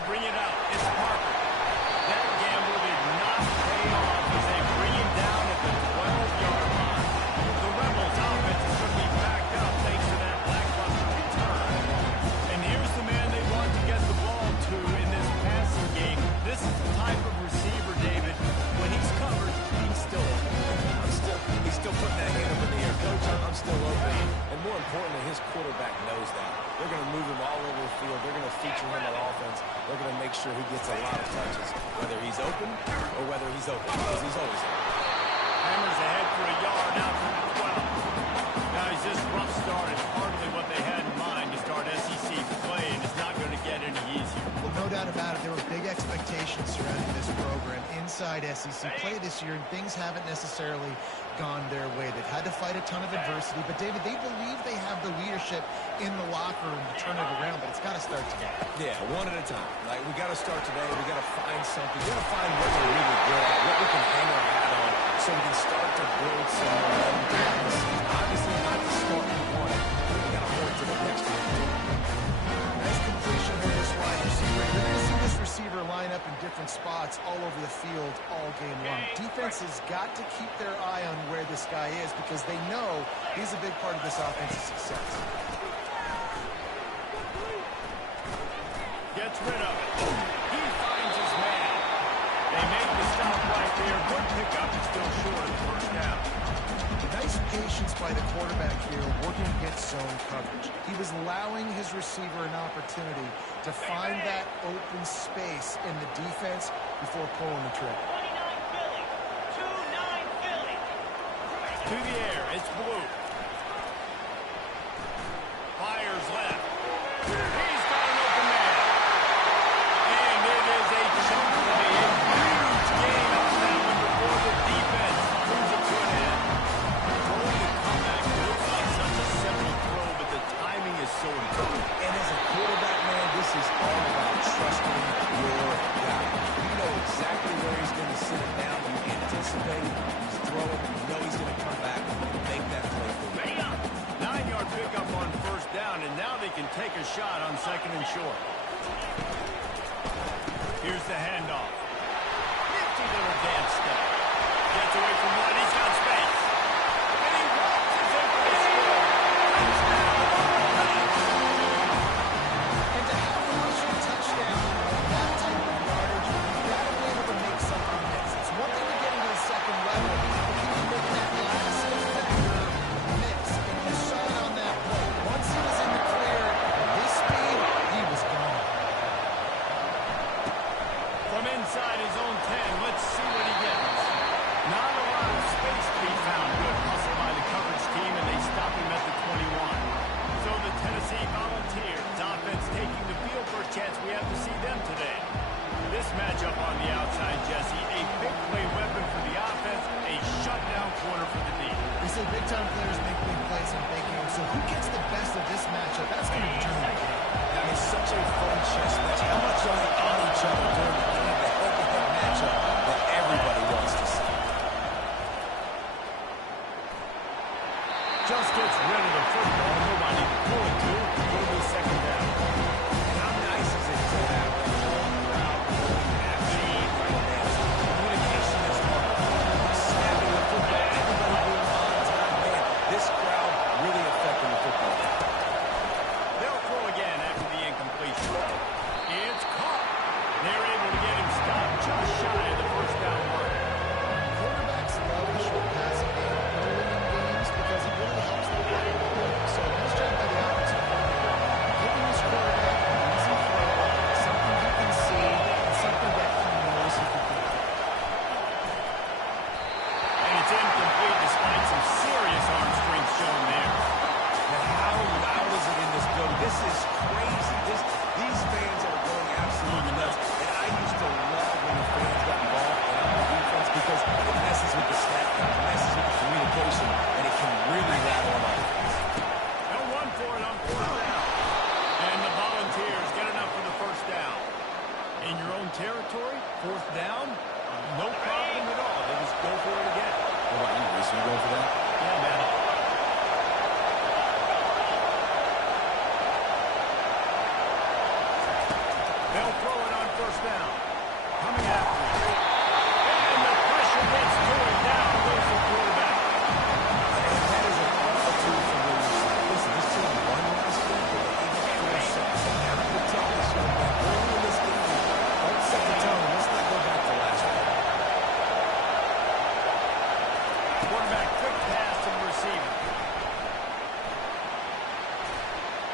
They'll bring it out. It's Parker. That gamble did not pay off as they bring him down at the 12-yard line. The Rebels' offense is going to be backed up thanks to that lackluster return. And here's the man they want to get the ball to in this passing game. This is the type of receiver, David. When he's covered, he's still open. He's still putting that hand up in the air. Coach, I'm still open. And more importantly, his quarterback knows that. They're going to move him all over the field. They're going to feature him on offense. They're going to make sure he gets a lot of touches, whether he's open or whether he's open, because he's always open. Hammers ahead for a yard out from the 12. Now, he's just rough start. It's hardly what they had in mind to start SEC play, and it's not going to get any easier. Well, no doubt about it. There were big expectations surrounding this program inside SEC play this year, and things haven't necessarily gone their way. They've had to fight a ton of adversity, but David, they believe they have the leadership in the locker room to turn it around, but it's got to start today. Yeah, one at a time. Like, we got to start today. We got to find something. We got to find what we're really good at, what we can hang our hat on, so we can start to build some momentum during the season. Obviously, not to start with one. We got to hold it to the next one. Nice completion for this wide receiver. You're going to see this receiver line up in different spots all over the field all game long. Defense has got to keep their eye on where this guy is because they know he's a big part of this offense's success. Gets rid of it. He finds his man. They make the stop right there. Good pickup. Still short of the first down. Nice patience by the quarterback here working against zone coverage. He was allowing his receiver an opportunity to find that open space in the defense before pulling the trigger. 29 Philly. To the air. It's Blue. Fires left. He's got an open man. And it is a chunk play. A huge gain on that one before the defense brings it to an end. Throwing the comeback looks like such a simple throw, but the timing is so important. And as a quarterback, man, this is all about trusting your guy. You know exactly where he's going to sit it down. You anticipate it. He's throwing. You know he's going to come back and make that play for you. 9-yard pickup on first down, and now they can take a shot on second and short. Here's the handoff. Nifty little dance step. Gets away from one. He's got space. And he walks in for the score. And to have a rushing touchdown with that type of yardage, you've got to be able to make something miss. It's one thing to get into the second level, but can you make that last defender miss? And you saw it on that play. Once he was in the clear, his speed, he was gone. From inside his own 10, let's see what he gets. Not a lot of space to be found. Good hustle by the coverage team, and they stop him at the 21. So the Tennessee Volunteers offense taking the field for a chance. We have to see them today. This matchup on the outside, Jesse, a big play weapon for the offense, a shutdown corner for the D. They say big-time players make big plays in big games, so who gets the best of this matchup? That's going to determine the game. That is such a fun chess match. How much are they on each other during the game? The head-to-head matchup that everybody wants to see. Just gets rid of the football. Nobody to pull it to. It'll be second down. And how nice is it to have the whole crowd going after you? Communication is hard. Snapping the football, everybody being on time. Man, this crowd really affecting the football game. They'll throw again after the incompletion. It's caught. They're able to get him stopped just shy of the first down mark. Quarterbacks love the short passing game early in games because it really helps them. So nice job by the offensive coordinator. Giving first down. Coming after him. And the pressure gets to him. Down goes the quarterback. And that is an awful tool for Williams. Listen, this team won last week, but they gave up 4 sacks. And now we're telling this young man early in this game, don't set the tone. Let's not go back to last week. Quarterback, quick pass to the receiver.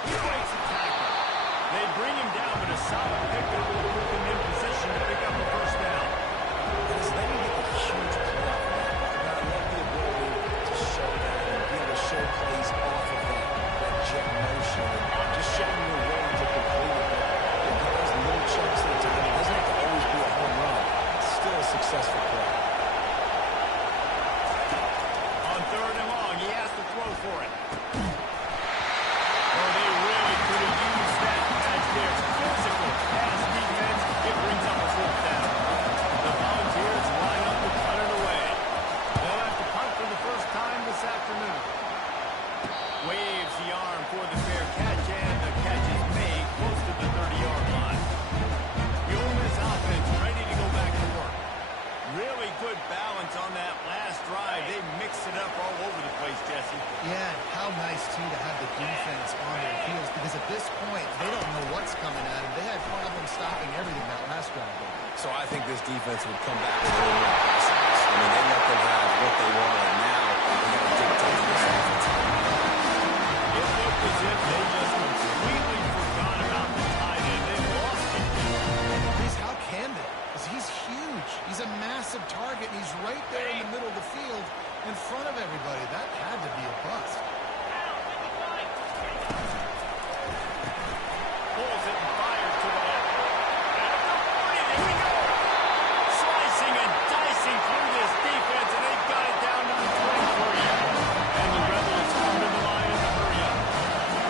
He breaks the tackle. They bring him down, but a solid pickup will put them in position to pick up the first down. And it's letting you get the huge play off of that. And I love the ability to show that and be able to show plays off of that jet motion and just showing you a way to complete it. But those little chunks at a time, it doesn't have to always be a home run. It's still a successful play. On third and long, he has to throw for it. Oh, they really could have used that as their physical pass defense. It brings up a fourth down. The Volunteers line up to cut it away. They'll have to punt for the first time this afternoon. Waves the arm for the fair catch, and the catch is made close to the 30-yard line. The Ole Miss offense ready to go back to work. Really good balance on that last drive. They mixed it up all over the place, Jesse. Yeah, how nice, too, to have the defense on their heels, because at this point, they don't know what's coming at them. They had problems stopping everything that last drive. So I think this defense would come back with a little more aggressiveness. I mean, they let them have what they want, and now they got to dictate this offense. It looked as if they just completely forgot about the tight end. They lost it. Reese, how can they? Because he's huge. He's a massive target, and he's right there in the middle of the field in front of everybody. That had to be a bust. Pulls it and fires to the left. Here we go. Slicing and dicing through this defense, and they've got it down to the 23. And the Rebels come to the line in a hurry up.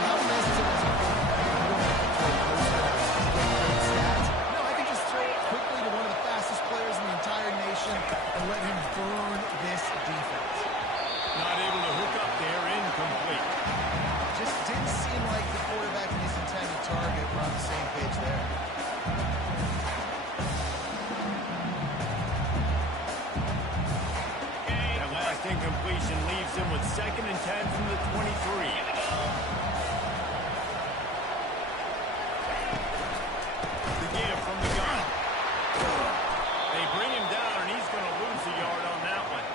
How necessary is it? No, I think just throw it quickly to one of the fastest players in the entire nation and let him burn this defense. Not able to hook up there, incomplete. Just didn't seem like the quarterback and his intended target were on the same page there. That last incompletion leaves him with 2nd and 10 from the 23. The give from the gun. They bring him down, and he's going to lose a yard on that one.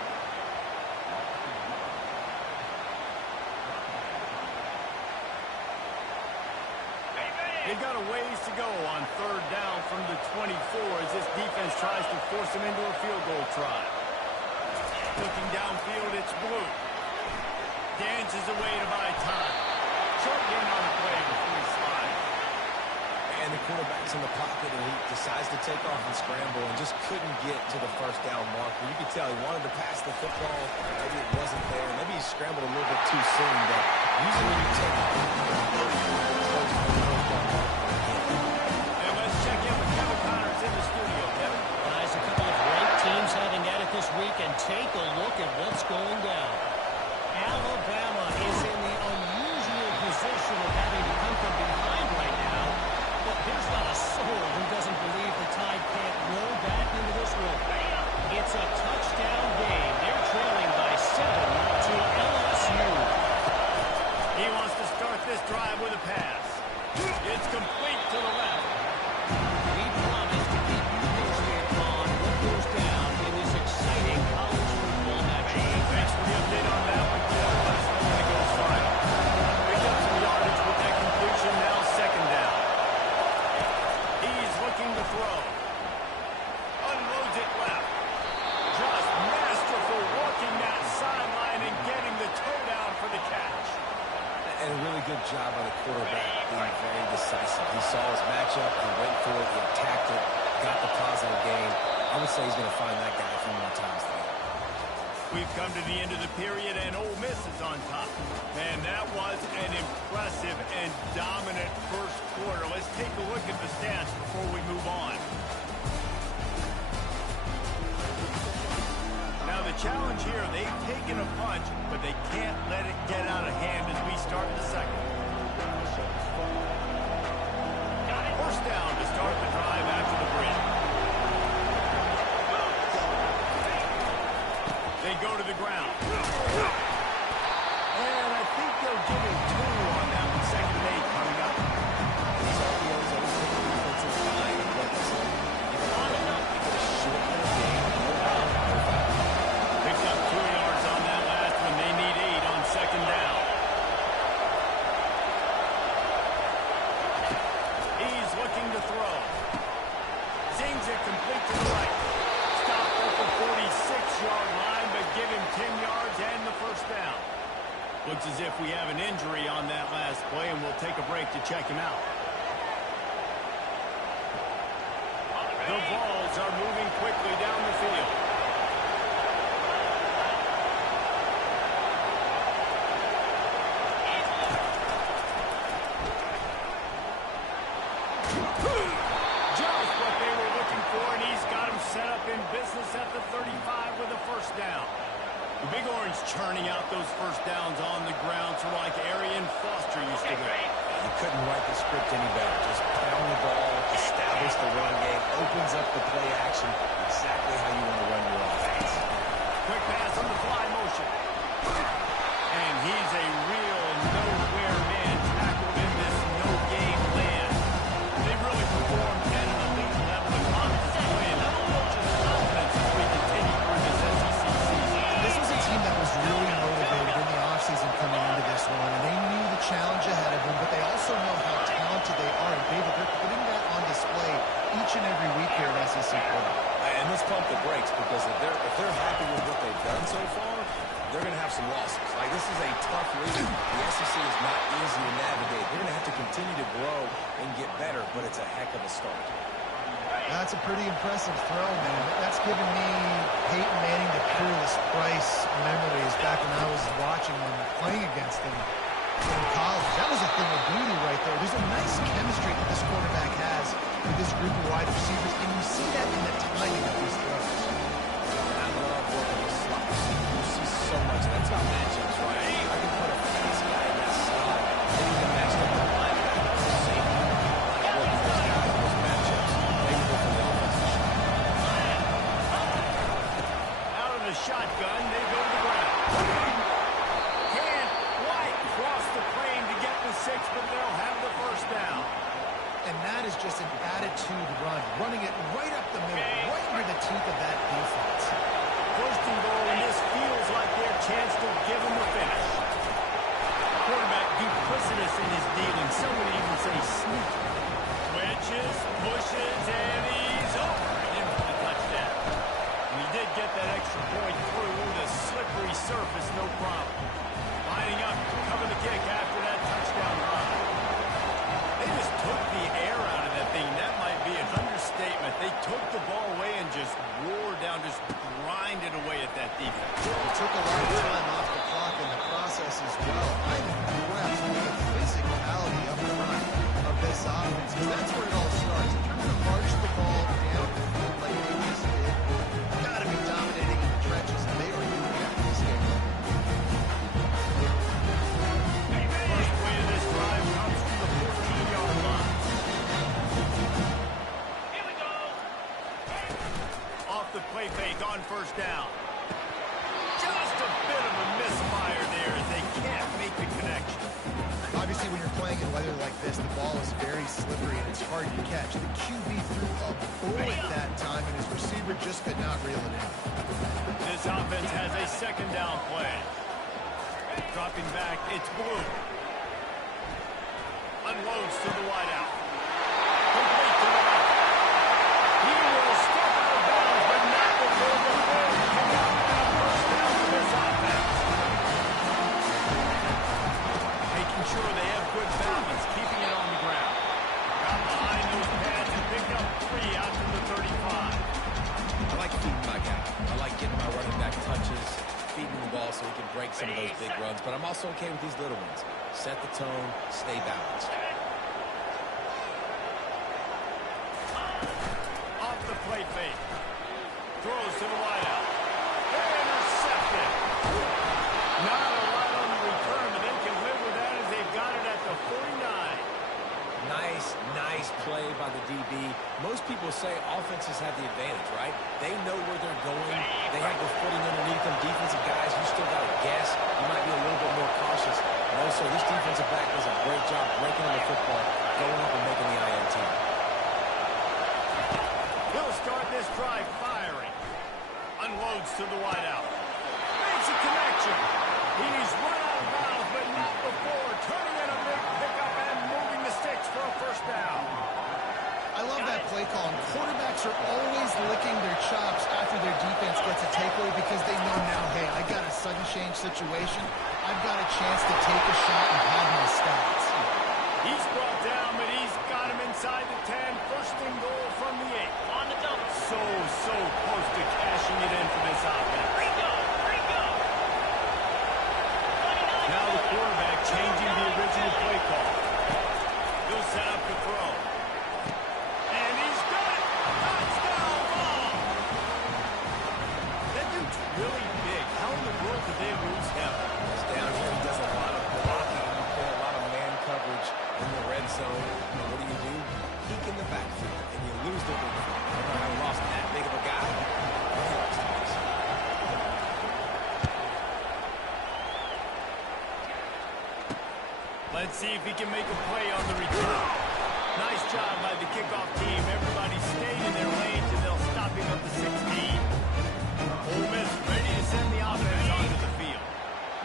They've got a ways to go on third down from the 24 as this defense tries to force them into a field goal try. Looking downfield, it's Blue. Dances away to buy time. Short gain on the play before he slides. And the quarterback's in the pocket, and he decides to take off and scramble and just couldn't get to the first down marker. You could tell he wanted to pass the football. Maybe it wasn't there. Maybe he scrambled a little bit too soon, but usually when you take off, And let's check in with Kevin Connors in the studio. Kevin? Guys, a couple of ranked teams having at it this week, and take a look at what's going down. Alabama is in the unusual position of having to come from behind right now, but there's not a soul who doesn't believe the Tide can't roll back into this one. It's a touchdown game. They're trailing by 7 to LSU. He wants to start this drive with a pass. It's complete to the left. We promise to keep you posted on what goes down in this exciting college football matchup. Thanks for the update on that one, Kevin. Let us know when it goes final. Picked up some yardage with that completion. Now 2nd down. He's looking to throw. Unloads it left. Just masterful working that sideline and getting the toe down for the catch. and a really good job by the quarterback being very decisive. He saw his matchup, he went for it, he attacked it, got the positive gain. I would say he's going to find that guy a few more times today. We've come to the end of the period, and Ole Miss is on top. Man, that was an impressive and dominant first quarter. Let's take a look at the stats before we move on. Now, the challenge here, they've taken a punch, but they can't let it get out of hand as we start the second. First down to start the drive after the break. They go to the ground. And I think they'll give him 2 on that one. 2nd and 8 coming up. These RPOs always take the defensive line and let this one. Short little game. Picked up 2 yards on that last one. They need 8 on 2nd down. He's looking to throw. Zings it complete to the right. Stopped at the 46-yard line, but give him 10 yards and the first down. Looks as if we have an injury on that last play, and we'll take a break to check him out. The balls are moving quickly down the field. Just what they were looking for, and he's got him set up in business at the 35 with a first down. The Big Orange churning out those first downs on the ground, sort of like Arian Foster used to do. You couldn't write the script any better. Just pound the ball, establish the run game, opens up the play action, exactly how you want to run your offense. Quick pass on the fly motion. And he's a real nowhere man tackled in this no-game land. They really performed at an elite level in conference play, and that'll build your confidence as we continue through this SEC season. This was a team that was really motivated in the offseason coming into this one, and they knew the challenge ahead of them, but they also know how talented they are. And David, they're putting that on display each and every week here in SEC play. And let's pump the brakes, because if they're happy with what they've done so far, they're going to have some losses. Like, this is a tough league. The SEC is not easy to navigate. They're going to have to continue to grow and get better, but it's a heck of a start. That's a pretty impressive throw, man. That's given me Peyton Manning to Peerless Price memories back when I was watching them playing against them in college. That was a thing of beauty right there. There's a nice chemistry that this quarterback has with this group of wide receivers, and you see that in the timing of these throws. I love working with slots. You see so much. That's how matchups, right? I can put a fast guy in that slot, and even match up the linebacker or the safety. I like working those guys in those matchups. Maybe go for the offensive shot. Out of the shotgun, they go to the ground. Can't quite cross the plane to get the 6, but they'll have the first down. And that is just an attitude run, running it right up the middle, right into the teeth of that defense. First and goal, and this feels like their chance to give them the finish. Quarterback duplicitous in his dealing. Some would even say sneaky. Twitches, pushes, and he's over and in for the touchdown. And he did get that extra point through the slippery surface, no problem. Lining up, cover the kick after that touchdown run. They just took the air out of that thing. That might be an understatement. They took the ball away and just wore down, just grinded away at that defense. It took a lot of time off the clock in the process as well. I'm impressed with the physicality up front of this offense, because that's where it all starts. If you're going to march the ball down the field like they just did, you've got to be dominating in the trenches, and they were doing that in this game. First play of this drive comes from the 14-yard line. Here we go. Off the play fake on first down. Just a bit of a misfire there as they can't make the connection. Obviously, when you're playing in weather like this, the ball is very slippery and it's hard to catch. The QB threw a bullet that time, and his receiver just could not reel it in. This offense has a second down play. Dropping back, it's Blue. Unloads to the wideout. Complete to the left. He will step out of bounds, but not before the ball pick up and a first down for this offense. Making sure they have good balance, keeping it on the ground. Got behind those pads and picked up 3 out to the 35. I like feeding my guy. I like getting my running back touches, feeding the ball so he can break some of those big runs. But I'm also okay with these little ones. Set the tone, stay balanced. Off the play fake. Throws to the wideout. Intercepted. Not a lot on the return, but they can live with that as they've got it at the 49. Nice Nice play by the DB. Most people say offenses have the advantage, right? They know where they're going. They have their footing underneath them. Defensive guys, you still got to guess. You might be a little bit more cautious. No, sir, this defensive back does a great job breaking on the football, going up and making the INT. He'll start this drive firing. Unloads to the wideout. Makes a connection. He's run out of bounds, but not before. Turning in a big pickup and moving the sticks for a first down. I love that play call. And quarterbacks are always licking their chops after their defense gets a takeaway because they know now, hey, I got a sudden change situation. I've got a chance to take a shot and have my stats. He's brought down, but he's got him inside the 10. First and goal from the 8. On the double. So close to cashing it in for this offense. Now the quarterback changing the original play call. He'll set up the throw. And he's got it! Touchdown ball! That dude's really big. How in the world did they lose him? He's down here. He does a lot of blocking. You play a lot of man coverage in the red zone. And what do? Peek in the backfield, and you lose the big one. I don't know how he lost that big of a guy. Let's see if he can make a play on the return. Nice job by the kickoff team. Everybody stayed in their lanes, and they'll stop him at the 16. Ole Miss ready to send the offense onto the field.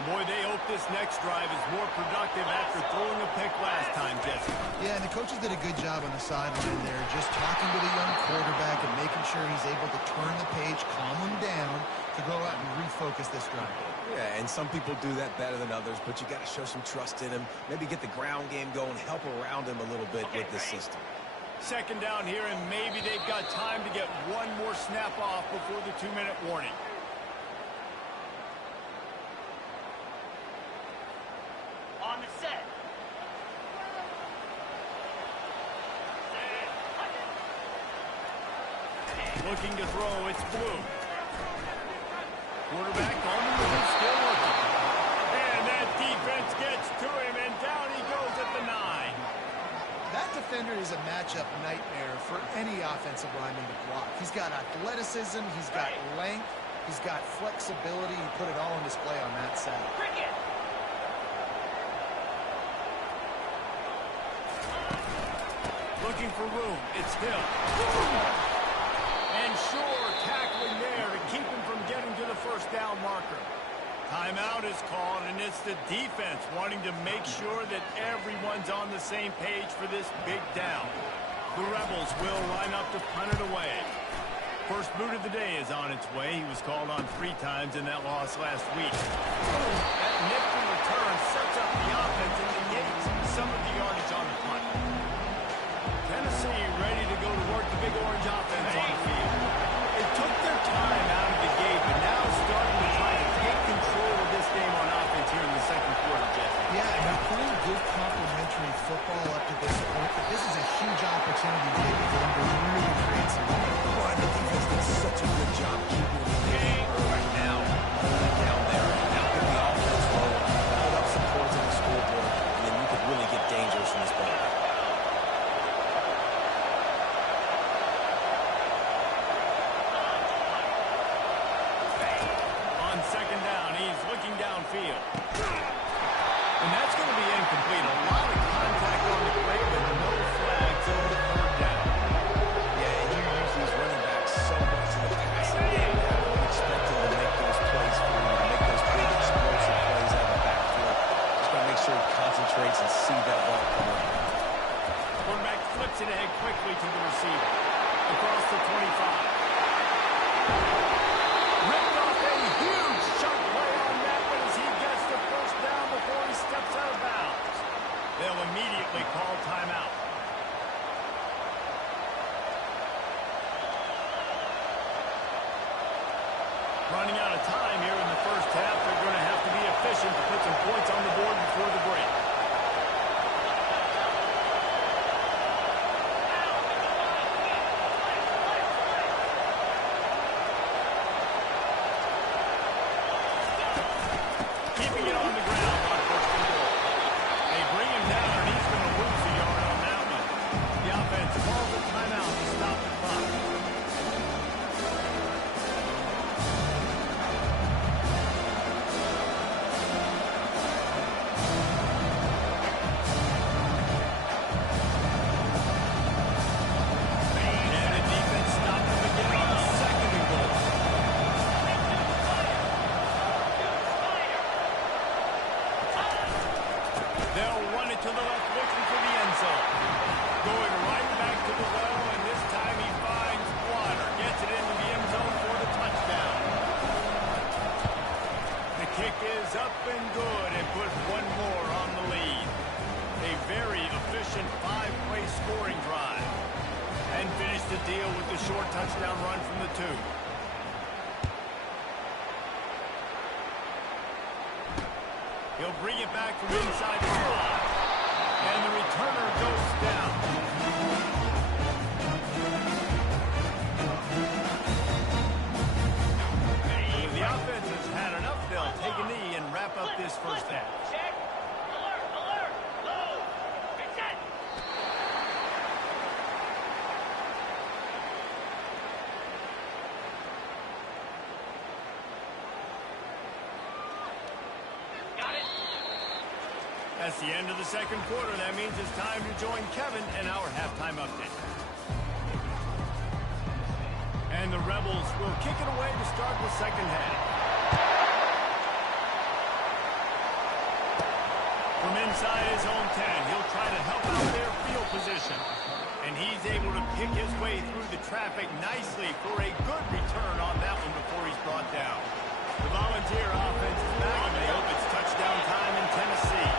Boy, they hope this next drive is more productive after throwing a pick last time, Jesse. Yeah, and the coaches did a good job on the sideline there, just talking to the young quarterback and making sure he's able to turn the page, calm him down, to go out and refocus this drive. Yeah, and some people do that better than others, but you got to show some trust in him. Maybe get the ground game going, help around him a little bit with this system. Second down here, and maybe they've got time to get one more snap off before the 2-minute warning. On the set. Looking to throw, it's Blue. Quarterback on the move, still looking. And that defense gets to him, and down he goes at the 9. That defender is a matchup nightmare for any offensive lineman to block. He's got athleticism, he's got length, he's got flexibility. He put it all on display on that side. Looking for room, it's Hill. And sure, tackling there to keep him from getting to the first down marker. Timeout is called, and it's the defense wanting to make sure that everyone's on the same page for this big down. The Rebels will line up to punt it away. First boot of the day is on its way. He was called on 3 times in that loss last week. That nifty return sets up the offense and negates some of the yardage on the punt. Tennessee ready to go to work the big orange offense on the field. They took their time out of the gate, but now starting to try to take control of this game on offense here in the second quarter, Jesse. Yeah, and they're playing good complementary football up to this point, but this is a huge opportunity for them to really create some momentum. Boy, the defense did such a good job keeping the game right now. Down there, now get the offense rolling, put up some points on the scoreboard, and then you could really get dangerous from this ball. Second down, he's looking downfield. And that's going to be incomplete. A lot of contact on the play, but no flags over the third down. Yeah, and you use these running backs so much in the passing game now. You expect them to make those plays for you, make those big explosive plays out of the backfield. Just got to make sure he concentrates and see that ball come in. Quarterback flips it ahead quickly to the receiver. Across the 25. Ripped off a huge shot play on that one as he gets the first down before he steps out of bounds. They'll immediately call timeout. Running out of time here in the first half. They're going to have to be efficient to put some points on the board before the break. Keeping it on the ground on first and goal. They bring him down, and he's going to lose a yard on that one. They'll run it to the left, looking for the end zone. Going right back to the well, and this time he finds water. Gets it into the end zone for the touchdown. The kick is up and good and puts one more on the lead. A very efficient 5-play scoring drive. And finish the deal with the short touchdown run from the 2. He'll bring it back from inside the 5. And the returner goes down. The offense has had enough. They'll take a knee and wrap up this first half. Check. Alert, alert. Low. Get set. Got it. That's the end of the second quarter. That means it's time to join Kevin in our halftime update. And the Rebels will kick it away to start the second half. From inside his own 10, he'll try to help out their field position. And he's able to pick his way through the traffic nicely for a good return on that one before he's brought down. The Volunteer offense is back, and they hope it's touchdown time in Tennessee.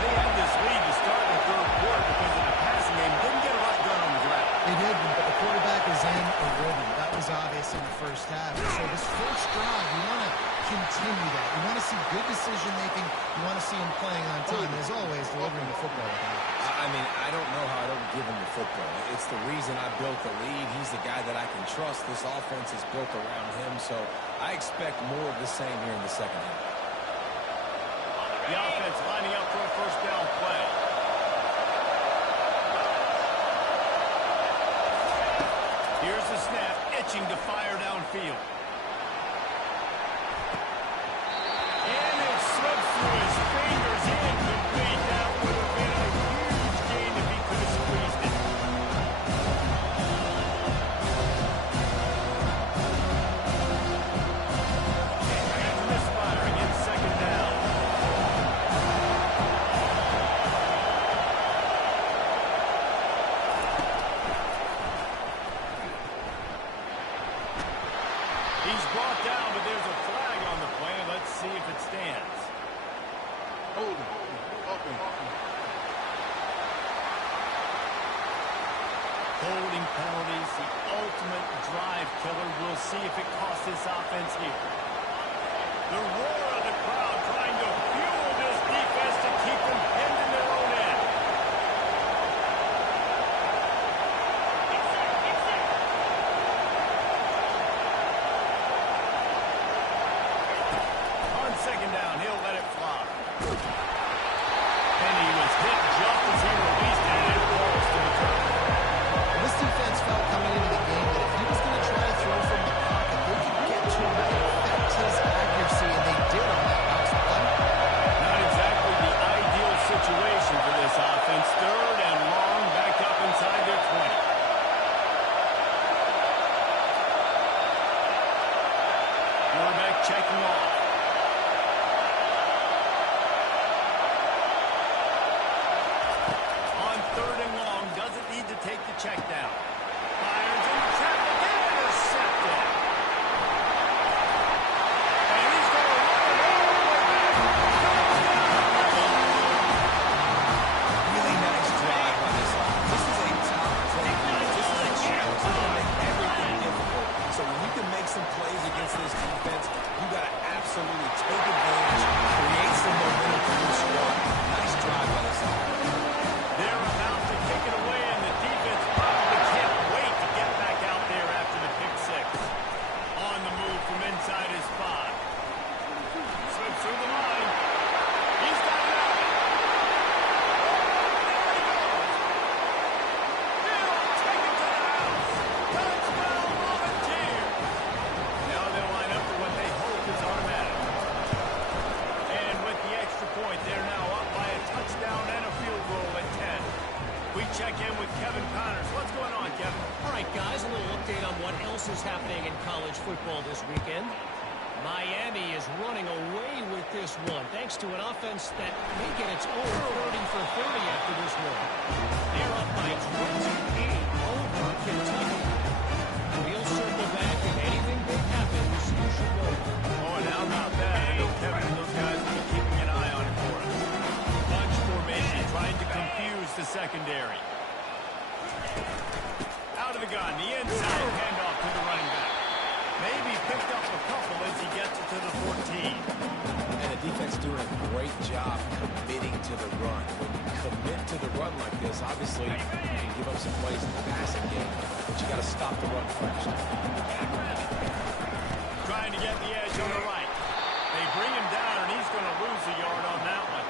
They had this lead to start the third quarter because of the passing game. Didn't get a lot done on the ground. They did, but the quarterback is in a rhythm. That was obvious in the first half. So this first drive, you want to continue that. You want to see good decision-making. You want to see him playing on time. And as always, delivering the football. I mean, I don't know how I don't give him the football. It's the reason I built the lead. He's the guy that I can trust. This offense is built around him, so I expect more of the same here in the second half. The offense lining up for a first down play. Here's the snap, itching to fire downfield. And it slipped through his fingers, incomplete. That would have been a huge gain if he could have squeezed it. And misfiring in second down. He's brought down, but there's a flag on the play. Let's see if it stands. Holding penalties, the ultimate drive killer. We'll see if it costs this offense here. The roar of the crowd trying to fuel this defense to keep them pinned in their own end. Get set. Get set. On second down, he'll let it fly. And he was hit just as he released it, and it falls to the turf. This defense felt coming into the game that if he was going to try to throw from the pocket, they could get to him and affect his accuracy, and they did on that last play. Not exactly the ideal situation for this offense. Third and long, back up inside their 20. Quarterback checking off. On third and long, doesn't need to take the check down. Fires in the traffic and intercepted. And he's going to run it all the way back. Really nice drive by this offense. This is a top play. This is a challenge. They're going to make everything difficult. So when you can make some plays against this defense, you got to absolutely take advantage, create some momentum for your squad. Nice drive by this offense. They're about to kick it away, and the defense probably can't wait to get back out there after the pick six. On the move from inside his 5. Slips through the line. He's got it out. There he goes. He'll take it to the house. Touchdown, Volunteer. Now they'll line up for what they hope is automatic. And with the extra point, they're now up by a touchdown and a field goal at 10. We check in with Kevin Connors. What's going on, Kevin? All right, guys, a little update on what else is happening in college football this weekend. Miami is running away with this one, thanks to an offense that may get its own 30 for 30 after this one. They're up by 28 over Kentucky. We'll circle back if anything big happens. You should know. Oh, and how about that? I know Kevin and those guys will be keeping an eye on it for us. Bunch formation trying to confuse the secondary. Out of the gun, the inside handoff to the running back. Maybe picked up a couple as he gets it to the 14. And the defense doing a great job committing to the run. When you commit to the run like this, obviously you can give up some plays in the passing game, but you got to stop the run first. Trying to get the edge on the right. They bring him down, and he's going to lose a yard on that one.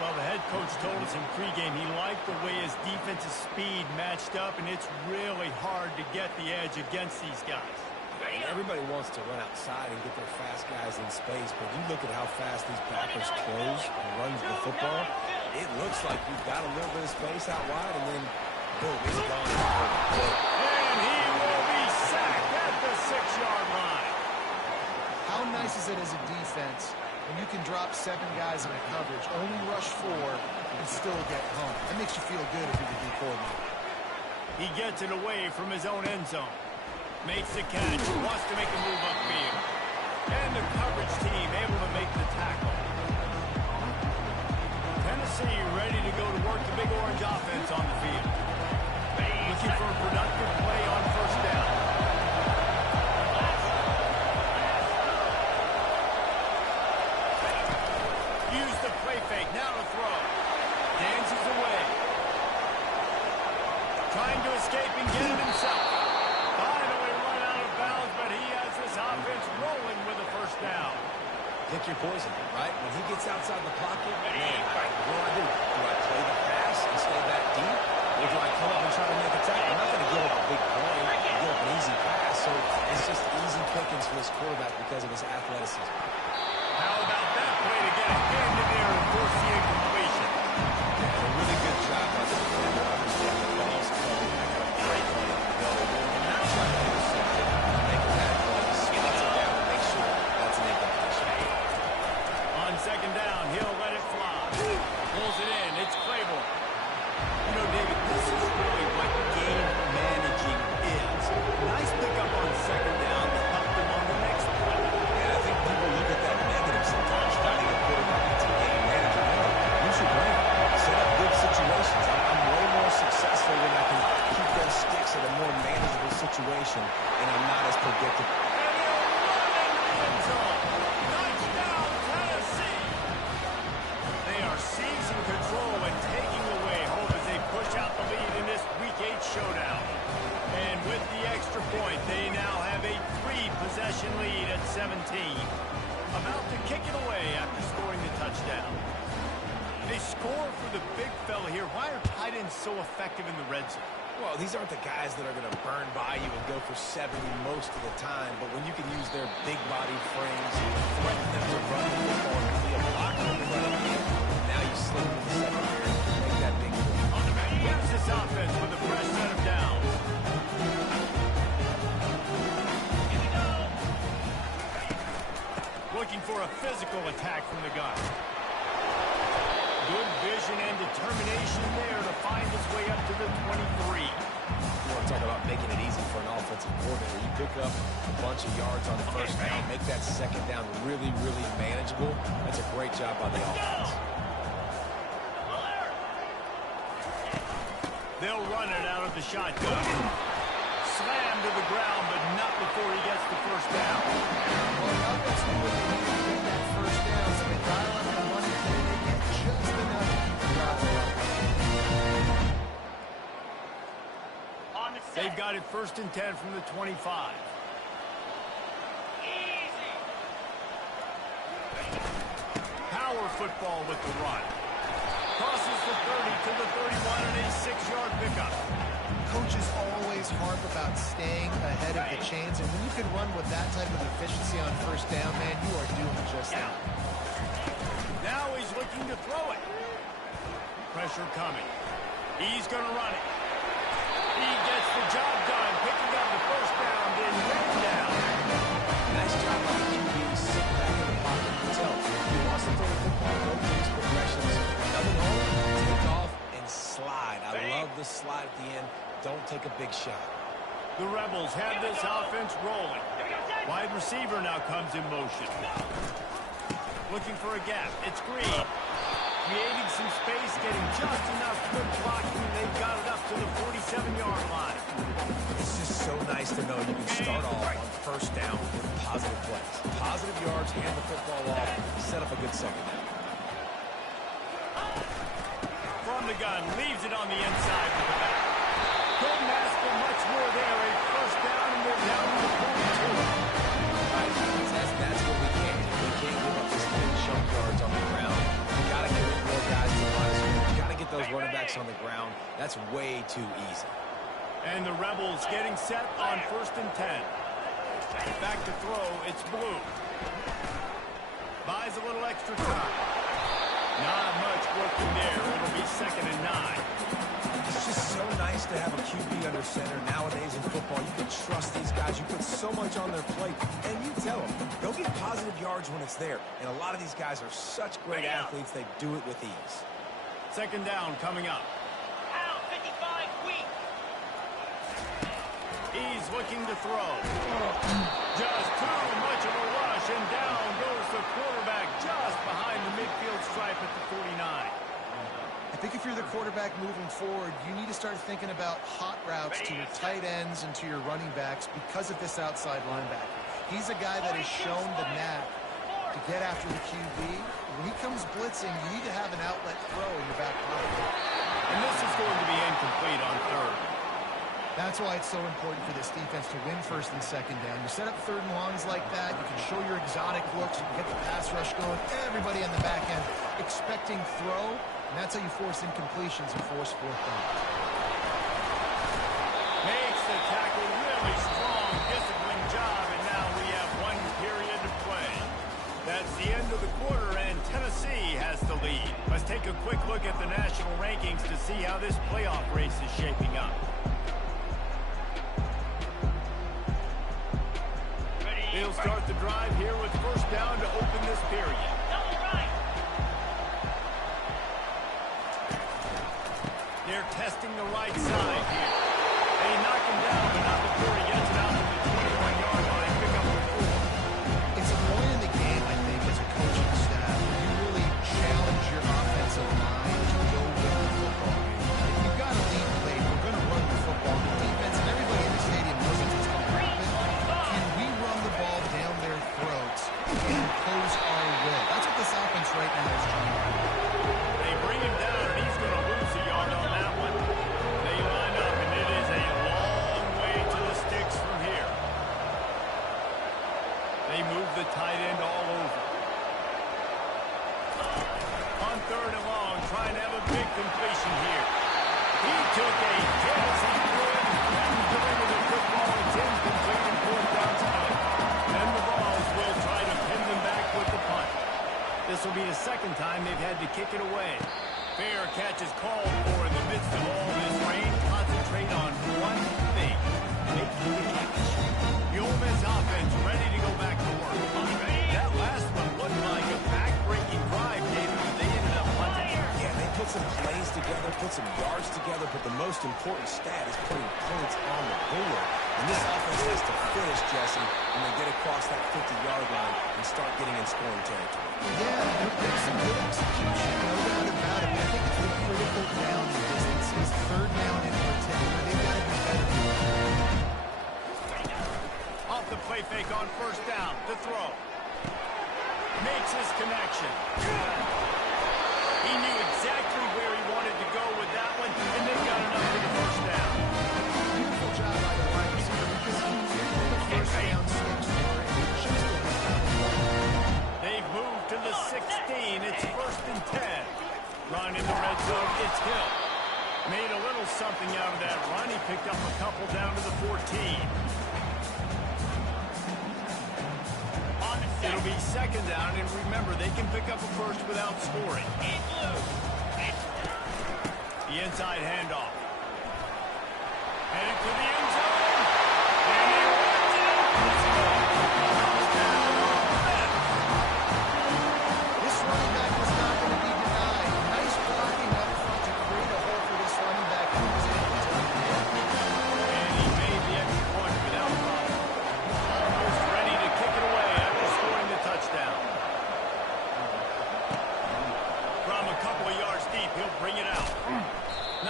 Well, the head coach told us in pregame he liked the way his defensive speed matched up, and it's really hard to get the edge against these guys. Everybody wants to run outside and get their fast guys in space, but you look at how fast these backers close and run the football. It looks like you've got a little bit of space out wide, and then, boom, it's gone. And he will be sacked at the 6-yard line. How nice is it as a defense when you can drop 7 guys in a coverage, only rush 4, and still get home? That makes you feel good if you're the D coordinator. He gets it away from his own end zone. Makes the catch, wants to make a move upfield. And the coverage team able to make the tackle. Tennessee ready to go to work the Big Orange offense on the field. Looking for a productive play on first down. Use the play fake, now to throw. Dances away. Trying to escape and get it himself. Finally run out of bounds, but he has this offense rolling with a first down. Pick your poison, right? When he gets outside the pocket, man, what do I do? Do I play the pass and stay back deep? Or do I come up and try to make a tackle? I'm not going to give up a big play, give up an easy pass. So it's just easy pickings for this quarterback because of his athleticism. How about that play to get a hand in there and force the incompletion? A really good job by the defender. Understand the ball's coming. I got a great play to go. Now trying to intercept it, make a bad play, slots it down, and make sure that's an incompletion. On second down, he'll let it fly. Pulls it in. It's Claiborne. You know, David, this is really what game managing is. Nice pickup on second down to help them on the next play. And I think people look at that negative sometimes, finding a quarterback that's a game manager. No, use your brain. Set up good situations. I'm way more successful when I can keep those sticks in a more manageable situation, and I'm not as predictable. And he'll run into the end zone. Touchdown, Tennessee. They are seizing control and taking away hope as they push out the lead in this Week 8 showdown. And with the extra point, they now have a 3-possession lead at 17. About to kick it away after scoring the touchdown. They score for the big fella here. Why are tight ends so effective in the red zone? Well, these aren't the guys that are going to burn by you and go for 70 most of the time, but when you can use their big body frames, threaten them to run the football and be a blocker in the running game, now you slip into the secondary and make that big play. Here's this offense with a fresh set of downs. Looking for a physical attack from the gun. Good vision and determination there to find his way up to the 23. You want to talk about making it easy for an offensive coordinator. You pick up a bunch of yards on the first down, make that second down really, really manageable. That's a great job by the offense. They'll run it out of the shotgun. Slam to the ground, but not before he gets the first down. Well, the offense knew what they needed to get that first down, so they dial up the running play. They get just enough to keep the drive alive. They've got it 1st and 10 from the 25. Power football with the run. Crosses the 30 to the 31 and a 6-yard pickup. Coaches always harp about staying ahead of the chains, and when you can run with that type of efficiency on first down, man, you are doing just that. Now he's looking to throw it. Pressure coming. He's going to run it. He gets the job done, picking up the first down, then ran down. Now nice job by the QB sitting back in the pocket. You can tell he wants to throw the football, go through these progressions. Coming home, take off, and slide. I love the slide at the end. Don't take a big shot. The Rebels have this offense rolling. Wide receiver now comes in motion. Looking for a gap. It's Green. Creating some space, getting just enough good blocking, and they've got it up to the 47-yard line. It's just so nice to know you can start off on first down with positive plays. Positive yards, hand the football off, set up a good second down. From the gun, leaves it on the inside with the back. Couldn't ask for much more there. A first down, and they're down to the 42. Right, that's what we can't do. We can't give up this big chunk yards on the ground. You got to get more guys to the line of scrimmage. You got to get those running backs on the ground. That's way too easy. And the Rebels getting set on 1st and 10. Back to throw, it's Blue. Buys a little extra time. Not much working there. It'll be 2nd and 9. It's just so nice to have a QB under center. Nowadays in football, you can trust these guys. You put so much on their plate, and you tell them, go get positive yards when it's there. And a lot of these guys are such great athletes, they do it with ease. 2nd down coming up. Out, 55, weak. He's looking to throw. Just too much of a rush, and down goes the quarterback just behind the midfield stripe at the 49. I think if you're the quarterback moving forward, you need to start thinking about hot routes to your tight ends and to your running backs because of this outside linebacker. He's a guy that has shown the knack to get after the QB. When he comes blitzing, you need to have an outlet throw in your back pocket. And this is going to be incomplete on 3rd. That's why it's so important for this defense to win 1st and 2nd down. You set up 3rd and longs like that, you can show your exotic looks, you can get the pass rush going, everybody on the back end expecting throw, and that's how you force incompletions and force 4th down. Makes the tackle really strong, disciplined job, and now we have 1 period to play. That's the end of the quarter, and Tennessee has the lead. Let's take a quick look at the national rankings to see how this playoff race is shaping up. They'll start the drive here with 1st down to open this period. Double right. They're testing the right side here. They knock him down, but not before he gets it out to the 21-yard line. Pick up the 4. It's a point in the game, I think, as a coaching staff, where you really challenge your offensive line to go win the football game. You've got a lead play. We're going to run the football. The defense and everybody in the stadium knows it's going to happen. Can we run the ball down their throats and impose our will? That's what this offense right now is trying to do. They bring him down, and he's going to lose a yard on that one. They line up, and it is a long way to the sticks from here. They move the tight end all over. On 3rd and long, trying to have a big completion here. He took a hit as he threw it and delivered the football. It's incomplete and 4th down time. And the Vols will try to pin them back with the punt. This will be the 2nd time they've had to kick it away. Fair catch is called for in the midst of all this rain. Concentrate on one thing. Make the catch. The Ole Miss offense ready to go back to work. That last one looked like a back-breaking drive, David, but they ended up punting. Yeah, they put some plays together, put some yards together, but the most important stat is putting points on the board. And this offense has to finish, Jesse, when they get across that 50-yard line and start getting in scoring territory. Yeah, there's some good execution, no doubt about it. But I think it's the critical down distances. 3rd down in particular, they've got to be better than Off the play fake on 1st down. The throw. Makes his connection. He knew exactly where he wanted to go with that one, and they got enough for the 1st down. beautiful job by the wide receiver because he knew where the 1st down sticks were, and he just didn't have the They've moved to the 16. It's 1st and 10. Run in the red zone. It's Hill. Made a little something out of that run. He picked up a couple down to the 14. It'll be 2nd down, and remember, they can pick up a first without scoring. The inside handoff. Headed to the end zone. And he runs it.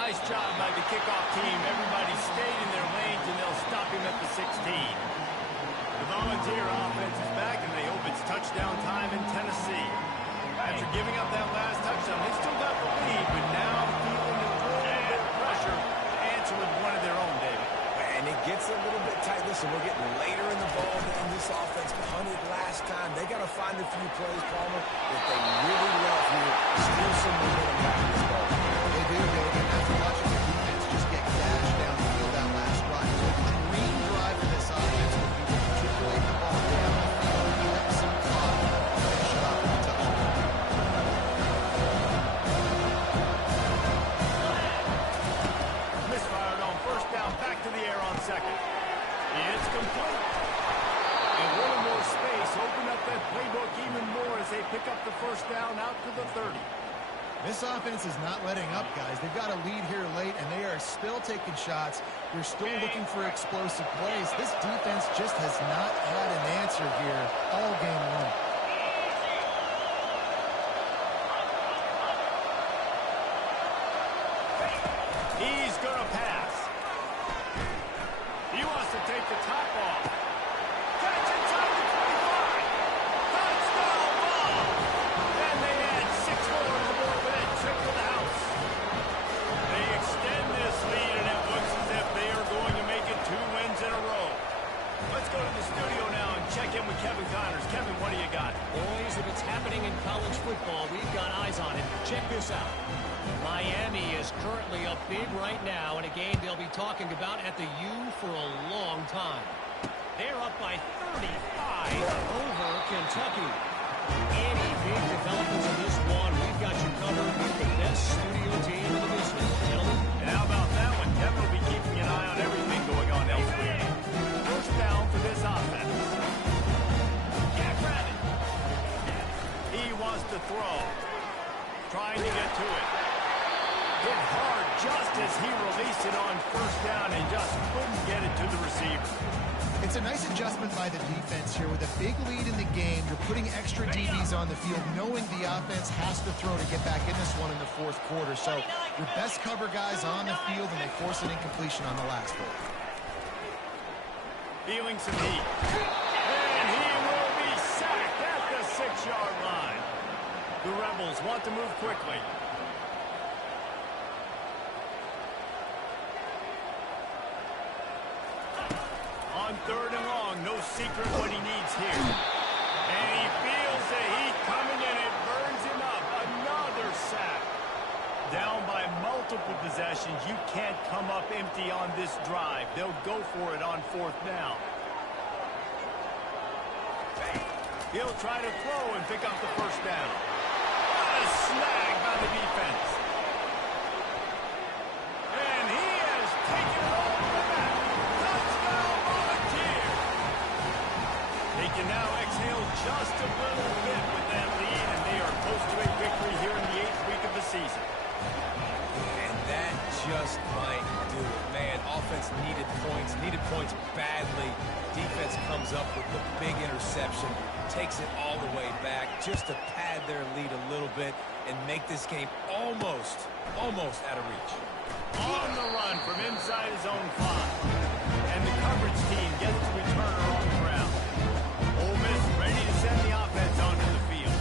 Nice job by the kickoff team. Everybody stayed in their lanes, and they'll stop him at the 16. The Volunteer offense is back, and they hope it's touchdown time in Tennessee. After giving up that last touchdown, they still got the lead, but now feeling a little bit of pressure, answer with one of their own, David. And it gets a little bit tight. Listen, we're getting later in the ball than this offense punted last time. They got to find a few plays, Palmer, that they really love here. Steal some momentum back in this ball. They do, Dave, and after watching the defense just get dashed down the field that last drive, so the dream drive for this offense would be to matriculate the ball down the field, get some clock, and finish it off with a touchdown. Misfired on first down, back to the air on second. It's complete. And one more space, open up that playbook even more as they pick up the first down out to the 30. This offense is not letting up, guys. They've got a lead here late, and they are still taking shots. They're still looking for explosive plays. This defense just has not had an answer here all game long. He's going to pass. He wants to take the top off. Catch inside the 25. Touchdown ball. And they add 6 more to the board with a trip to the house. They extend this lead, and it looks as if they are going to make it 2 wins in a row. Let's go to the studio now and check in with Kevin Connors. Kevin, what do you got? Boys, if it's happening in college football, we've got eyes on it. Check this out. Miami is currently up big right now in a game they'll be talking about at the U for a long time. They're up by 35 over Kentucky. Any big developments in this one, we've got you covered with the best studio team in the business, gentlemen. And how about that one? Kevin will be keeping an eye on everything going on elsewhere. First down for this offense. Get ready. He wants to throw. Trying to get to it. Hit hard just as he released it on first down and just couldn't get it to the receiver. It's a nice adjustment by the defense here. With a big lead in the game, you're putting extra DBs on the field, knowing the offense has to throw to get back in this one in the fourth quarter. So your best cover guys on the field, and they force an incompletion on the last one. Feeling some heat. And he will be sacked at the 6-yard line. The Rebels want to move quickly. On third and long, no secret what he needs here. And he feels the heat coming, and it burns him up. Another sack. Down by multiple possessions. You can't come up empty on this drive. They'll go for it on fourth down. He'll try to throw and pick up the first down. What a snag by the defense. And he has taken it all the way back. Touchdown, Volunteer. They can now exhale just a little bit with that lead, and they are close to a victory here in the 8th week of the season. And that just might do it. Man, offense needed points badly. Defense comes up with the big interception, takes it all the way back just to pad their lead a little bit and make this game almost out of reach. On the run from inside his own 5. And the coverage team gets the returner on the ground. Ole Miss ready to send the offense onto the field.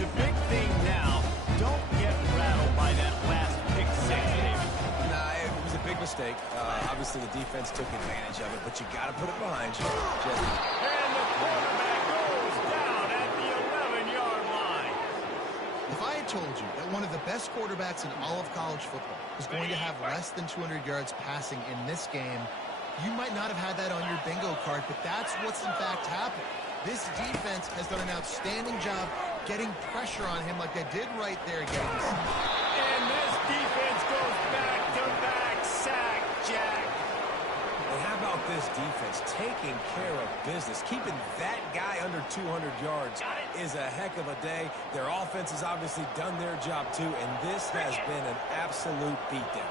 The big thing now, don't get rattled by that last pick 6, David. Nah, it was a big mistake. Obviously, the defense took advantage of it, but you got to put it behind you. And the quarterback goes down at the 11-yard line. If I had told you that one of the best quarterbacks in all of college football was going to have less than 200 yards passing in this game, you might not have had that on your bingo card, but that's what's in fact happened. This defense has done an outstanding job getting pressure on him like they did right there, guys. And this defense goes back-to-back sack, Jack. And how about this defense taking care of business? Keeping that guy under 200 yards is a heck of a day. Their offense has obviously done their job too, and this has been an absolute beatdown.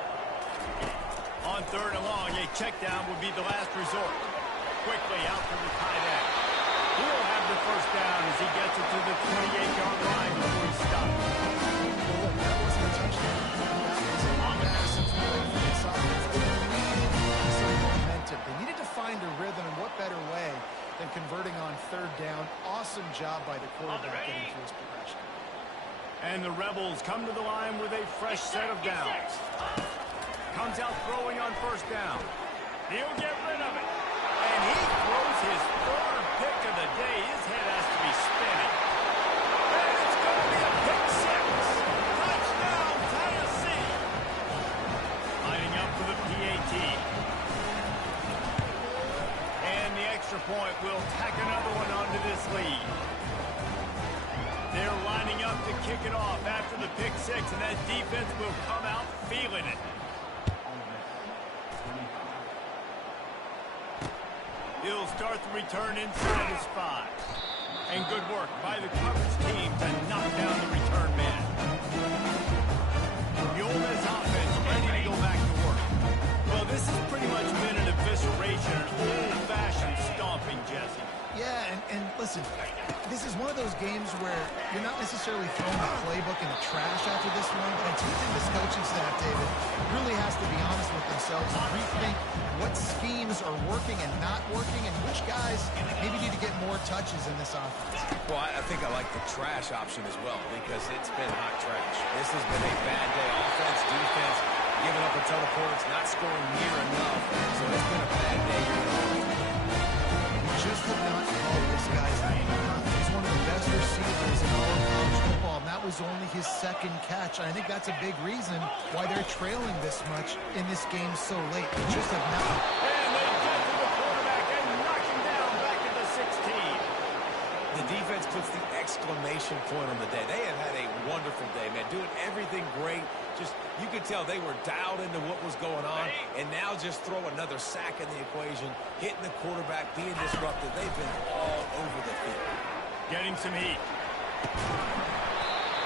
On third and long, a check down would be the last resort. Quickly out for the tight end. He'll have the first down as he gets it to the 28-yard line before he stops. Well, look, that wasn't a touchdown. That was a massive play And the Rebels come to the line with a fresh set of downs. Comes out throwing on first down. He'll get rid of it. And he throws his third pick of the day. His head has to be spinning. And it's going to be a pick six. Touchdown, Tennessee. Lining up for the PAT. And the extra point will tack another one onto this lead. They're lining up to kick it off after the pick six, and that defense will come out feeling it. He'll start the return inside his 5. And good work by the coverage team to knock down the return man. The Ole Miss offense ready to go back to work. Well, this has pretty much been an evisceration, an old-fashioned stomping, Jesse. Yeah, and listen, this is one of those games where you're not necessarily throwing the playbook in the trash after this one, but I do think this coaching staff, David, really has to be honest with themselves and rethink what schemes are working and not working and which guys maybe need to get more touches in this offense. Well, I think I like the trash option as well because it's been hot trash. This has been a bad day. Offense, defense, giving up a ton of points, not scoring near enough. So it's been a bad day. Just have not called this guy's name enough. He's one of the best receivers in all of college football, and that was only his second catch. And I think that's a big reason why they're trailing this much in this game so late. They just have not. And they get to the quarterback and knock him down back at the 16. The defense puts the exclamation point on the day. They have had a wonderful day, man, doing everything great. Just, you could tell they were dialed into what was going on, and now just throw another sack in the equation, hitting the quarterback, being disruptive. They've been all over the field. Getting some heat.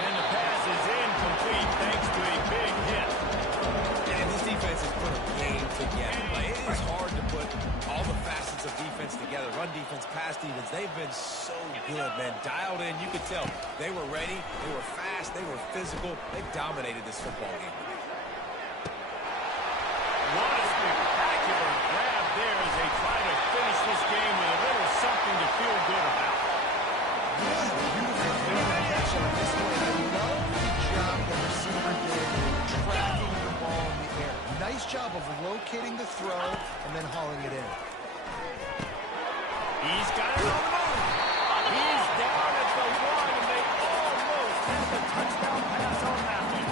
And the pass is incomplete thanks to a big hit. And this defense has put a game together. Like, it is hard to put all the facets of defense together. Run defense, pass defense. They've been so good, man. Dialed in. You could tell they were ready. They were fast. They were physical. They dominated this football game. What a spectacular grab there as they try to finish this game with a little something to feel good about. What a beautiful field catch on this one. I love the job the receiver did tracking the ball in the air. Nice job of locating the throw and then hauling it in. He's got it on the move. He's down at the 1, and they almost had the touchdown pass on that one.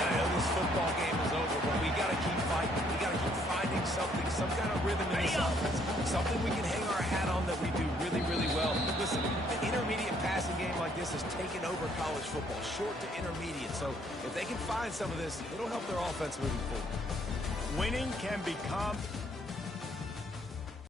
And I know this football game is over, but we got to keep fighting. We got to keep finding something, some kind of rhythm in this offense, something we can hang our hat on that we do really, really well. Listen, the intermediate passing game like this has taken over college football, short to intermediate. So if they can find some of this, it'll help their offense moving forward. Winning can become